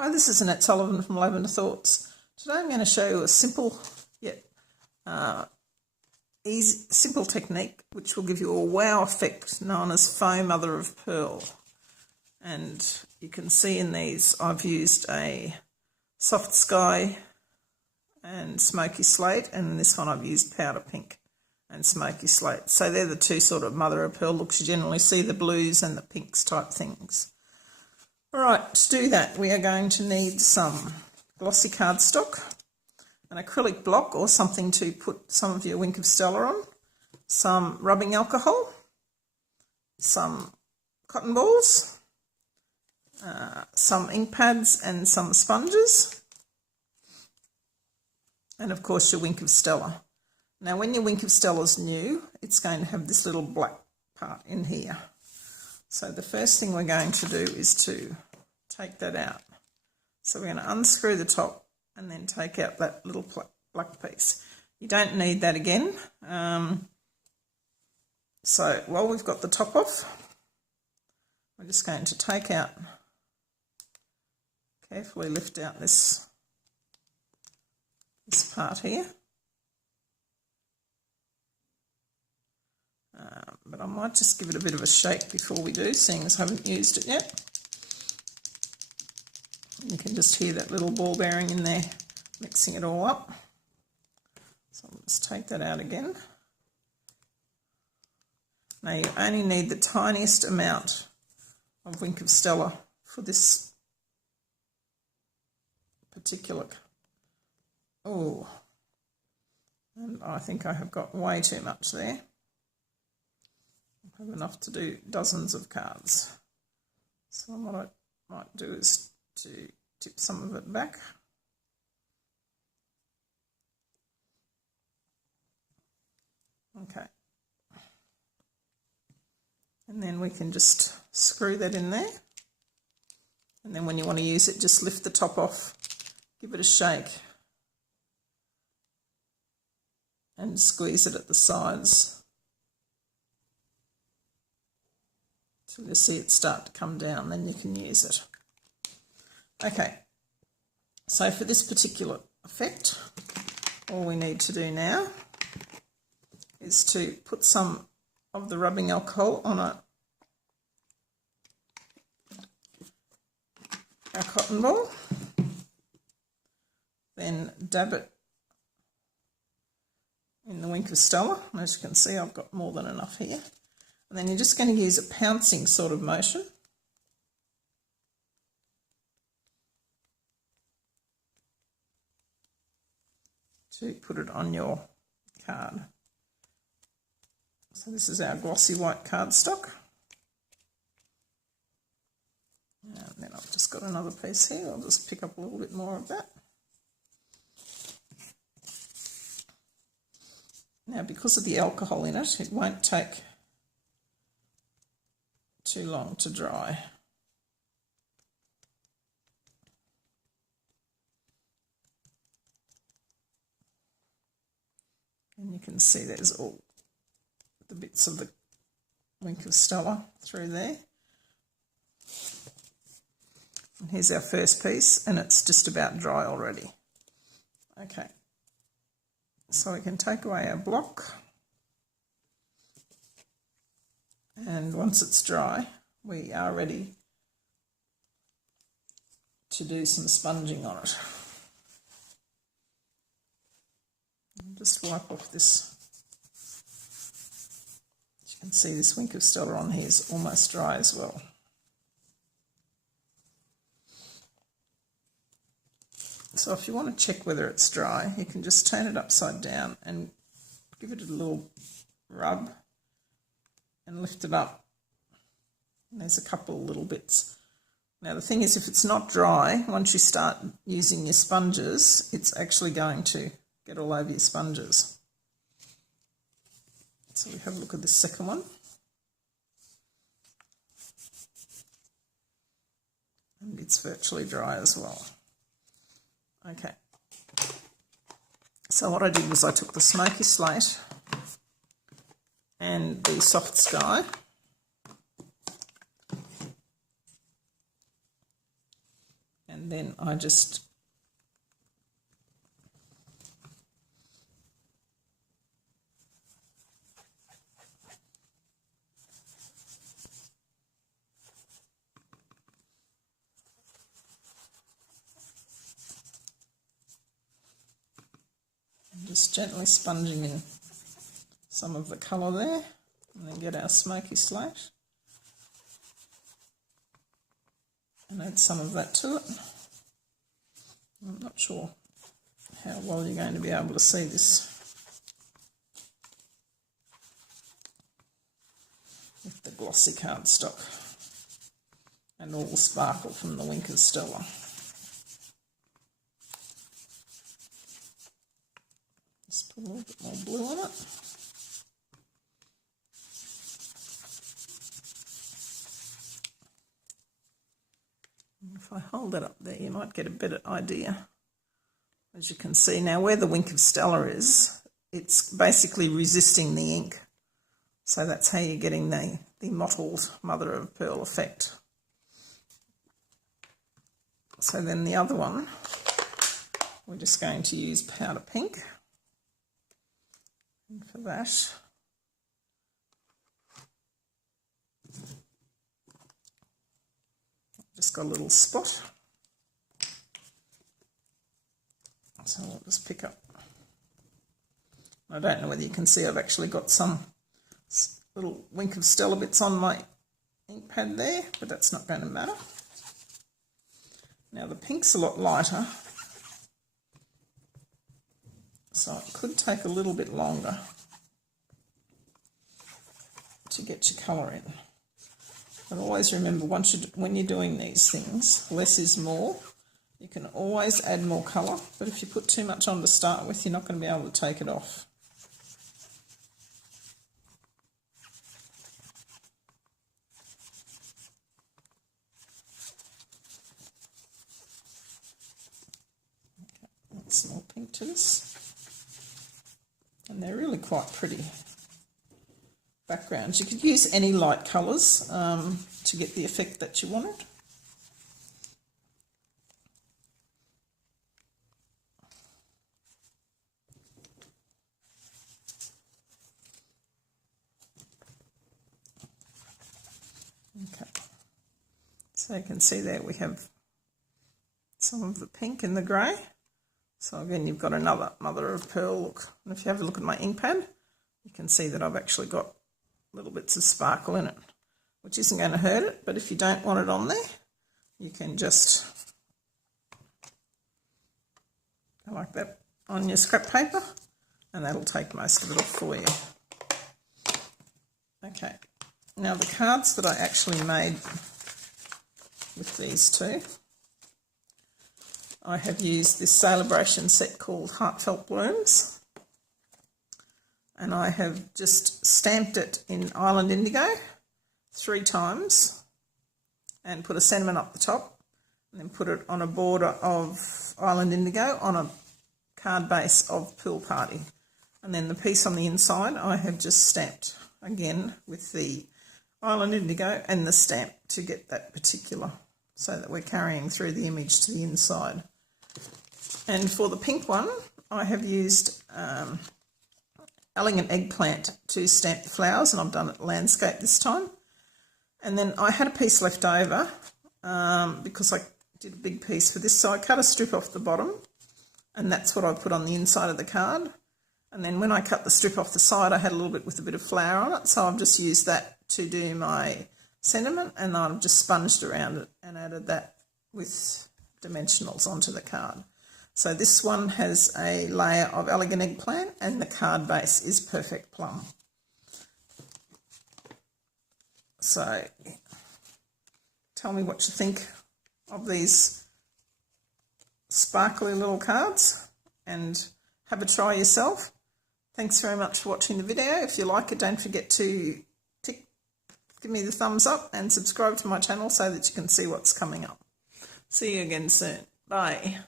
Hi, this is Annette Sullivan from Lavender Thoughts. Today I'm going to show you a simple yet simple technique which will give you a wow effect known as Faux Mother of Pearl. And you can see in these I've used a soft sky and smoky slate, and in this one I've used powder pink and smoky slate. So they're the two sort of Mother of Pearl looks. You generally see the blues and the pinks type things. Alright, to do that we are going to need some glossy cardstock, an acrylic block or something to put some of your Wink of Stella on, some rubbing alcohol, some cotton balls, some ink pads and some sponges, and of course your Wink of Stella. Now when your Wink of Stella's new, it's going to have this little black part in here. So the first thing we're going to do is to take that out. So we're going to unscrew the top and then take out that little black piece. You don't need that again. So while we've got the top off, we're just going to take out, carefully lift out this part here. But I might just give it a bit of a shake before we do, seeing as I haven't used it yet. You can just hear that little ball bearing in there mixing it all up. So I'll just take that out again. Now you only need the tiniest amount of Wink of Stella for this particular. Oh, and I think I have got way too much there. I have enough to do dozens of cards. So what I might do is to tip some of it back. Okay. And then we can just screw that in there. And then when you want to use it, just lift the top off, give it a shake, and squeeze it at the sides. So you'll see it start to come down, then you can use it. Okay, so for this particular effect, all we need to do now is to put some of the rubbing alcohol on our cotton ball, then dab it in the Wink of Stella. As you can see, I've got more than enough here. And then you're just going to use a pouncing sort of motion to put it on your card. So this is our glossy white cardstock. And then I've just got another piece here. I'll just pick up a little bit more of that. Now because of the alcohol in it, it won't take too long to dry. And you can see there's all the bits of the Wink of Stella through there. And here's our first piece, and it's just about dry already. Okay, so we can take away our block. And once it's dry, we are ready to do some sponging on it. Just wipe off this. As you can see, this Wink of Stella on here is almost dry as well. So if you want to check whether it's dry, you can just turn it upside down and give it a little rub and lift it up. And there's a couple of little bits. Now the thing is, if it's not dry, once you start using your sponges, it's actually going to get all over your sponges. So we have a look at the second one. And it's virtually dry as well. Okay. So what I did was I took the smoky slate and the soft sky, and and then I just gently sponging in some of the colour there, and then get our smoky slate and add some of that to it. I'm not sure how well you're going to be able to see this with the glossy cardstock and all the sparkle from the wink of Stella. Just put a little bit more blue on it. And if I hold it up there, you might get a better idea. As you can see now, where the wink of Stella is, it's basically resisting the ink. So that's how you're getting the mottled mother of pearl effect. So then the other one, we're just going to use powder pink. And for that, I've just got a little spot. So I'll just pick up. I don't know whether you can see, I've actually got some little wink of Stella bits on my ink pad there, but that's not going to matter. Now the pink's a lot lighter, so it could take a little bit longer to get your colour in. But always remember, when you're doing these things, less is more. You can always add more colour, but if you put too much on to start with, you're not going to be able to take it off. Okay, add some more pink to this. And they're really quite pretty backgrounds. You could use any light colours to get the effect that you wanted. Okay, so you can see there we have some of the pink and the grey. So again, you've got another mother of pearl look. And if you have a look at my ink pad, you can see that I've actually got little bits of sparkle in it, which isn't going to hurt it. But if you don't want it on there, you can just go like that on your scrap paper, and that'll take most of it off for you. Okay, now the cards that I actually made with these two, I have used this celebration set called Heartfelt Blooms, and I have just stamped it in Island Indigo 3 times and put a sentiment up the top, and then put it on a border of Island Indigo on a card base of Pool Party. And then the piece on the inside I have just stamped again with the Island Indigo and the stamp to get that particular, so that we're carrying through the image to the inside. And for the pink one, I have used Elegant Eggplant to stamp the flowers, and I've done it landscape this time. And then I had a piece left over because I did a big piece for this, so I cut a strip off the bottom, and that's what I put on the inside of the card. And then when I cut the strip off the side, I had a little bit with a bit of flower on it, so I've just used that to do my sentiment, and I've just sponged around it and added that with dimensionals onto the card. So this one has a layer of Elegant Eggplant, and the card base is Perfect Plum. So tell me what you think of these sparkly little cards, and have a try yourself. Thanks very much for watching the video. If you like it, don't forget to give me the thumbs up and subscribe to my channel so that you can see what's coming up. See you again soon. Bye.